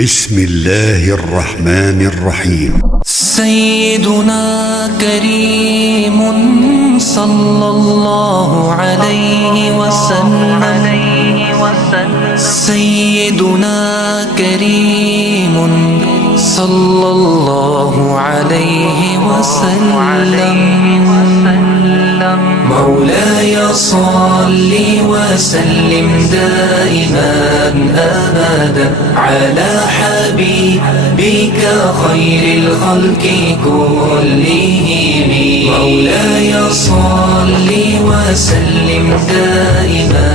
بسم الله الرحمن الرحيم. سيدنا كريم صلى الله عليه وسلم. سيدنا كريم صلى الله عليه وسلم. مولاي صل وسلم دائما أبدا على حبيبك خير الخلق كلهم. مولاي صل وسلم دائما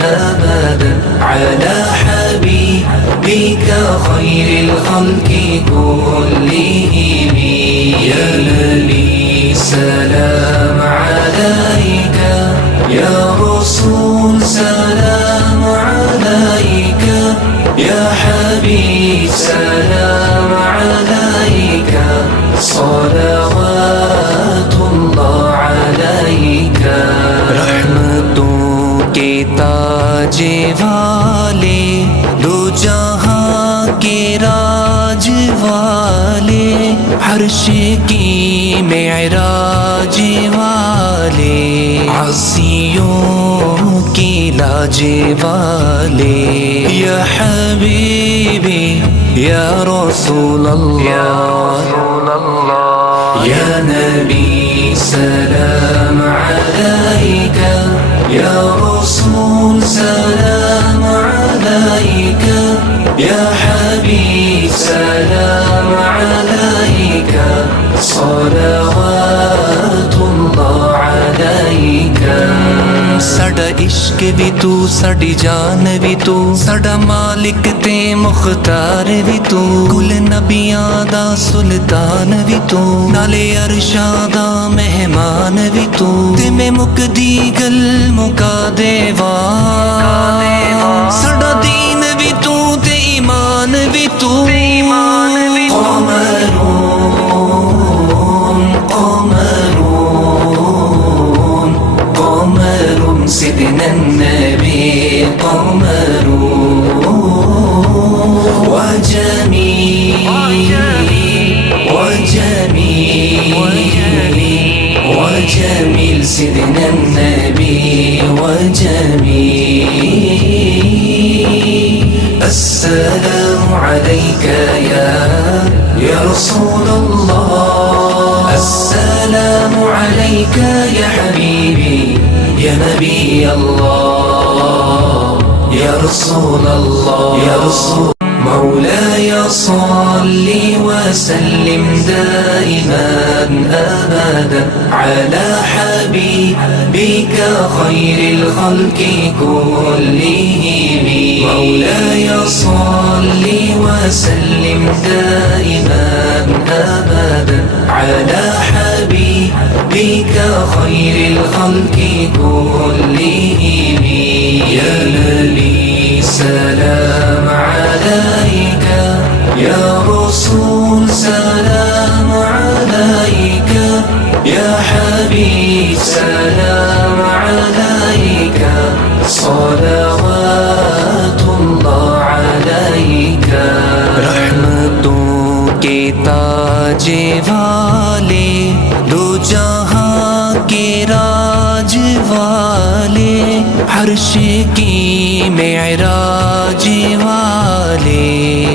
أبدا على حبيبك خير الخلق كلهم. يا نبي سلام عليك، يا رسول سلام عليك، يا حبيب سلام عليك، صلوات الله عليك. رحمتوں کے تاج والے، دو جہاں کے راج والے، عرش کی معراج والے، عصیوں کی لاج والے. یا حبیبی یا رسول اللہ، یا نبی سلام علیک، یا رسول سلام علیک، یا حبیب سلام علیک، صلوات اللہ علیک. ساڈا عشق بھی تو، ساڈی جان بھی تو، ساڈا مالک تے مختار بھی تو، کل نبیاں دا سلطان بھی تو، نالے عرشاں دا مہمان بھی تو، تے میں مکدی گل مکا دیوا. ساڈا دین بھی تو تے ایمان بھی تو. قمر سيدنا النبي، قمر وجميل سيدنا النبي وجميل. السلام عليك يا رسول الله، السلام عليك يا حبيبي يا نبي الله، يا رسول الله، يا رسول. مولاي صل وسلم دائما أبدا على حبيبك خير الخلق كلهم. مولاي صل وسلم دائما أبدا على حبيبك خير الخلق كلهم. يا نبي سلام عليك، يا رسول سلام عليك، يا حبيب سلام عليك، صلوات الله عليك. رحمتوں کے تاج والے، دو جہاں کے راج والے، عرش کی معراج والے،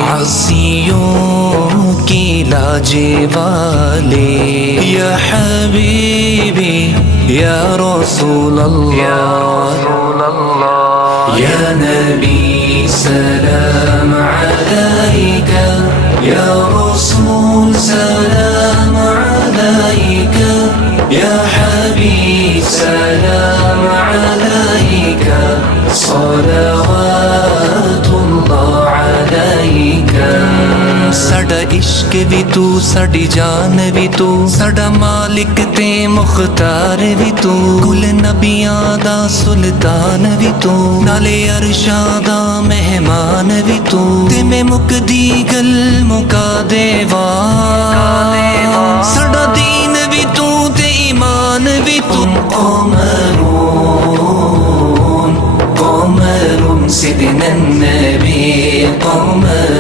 عصیوں کی لاج والے. یا حبیبی یا رسول اللہ، یا نبی سلام علیک، یا رسول سلام علیک، یا حبیب سلام علیک، صلوات اللہ علیک. ساڈا عشق بھی تو، ساڈی جان بھی تو، ساڈا مالک تے مختار بھی تو، کل نبیاں دا سلطان بھی تو، نالے عرشاں دا مہمان بھی تو، تے میں مکدی گل مکا دیوا. ساڈا دین بھی تو تے ایمان بھی تو. قمر سيدنا النبي، قمر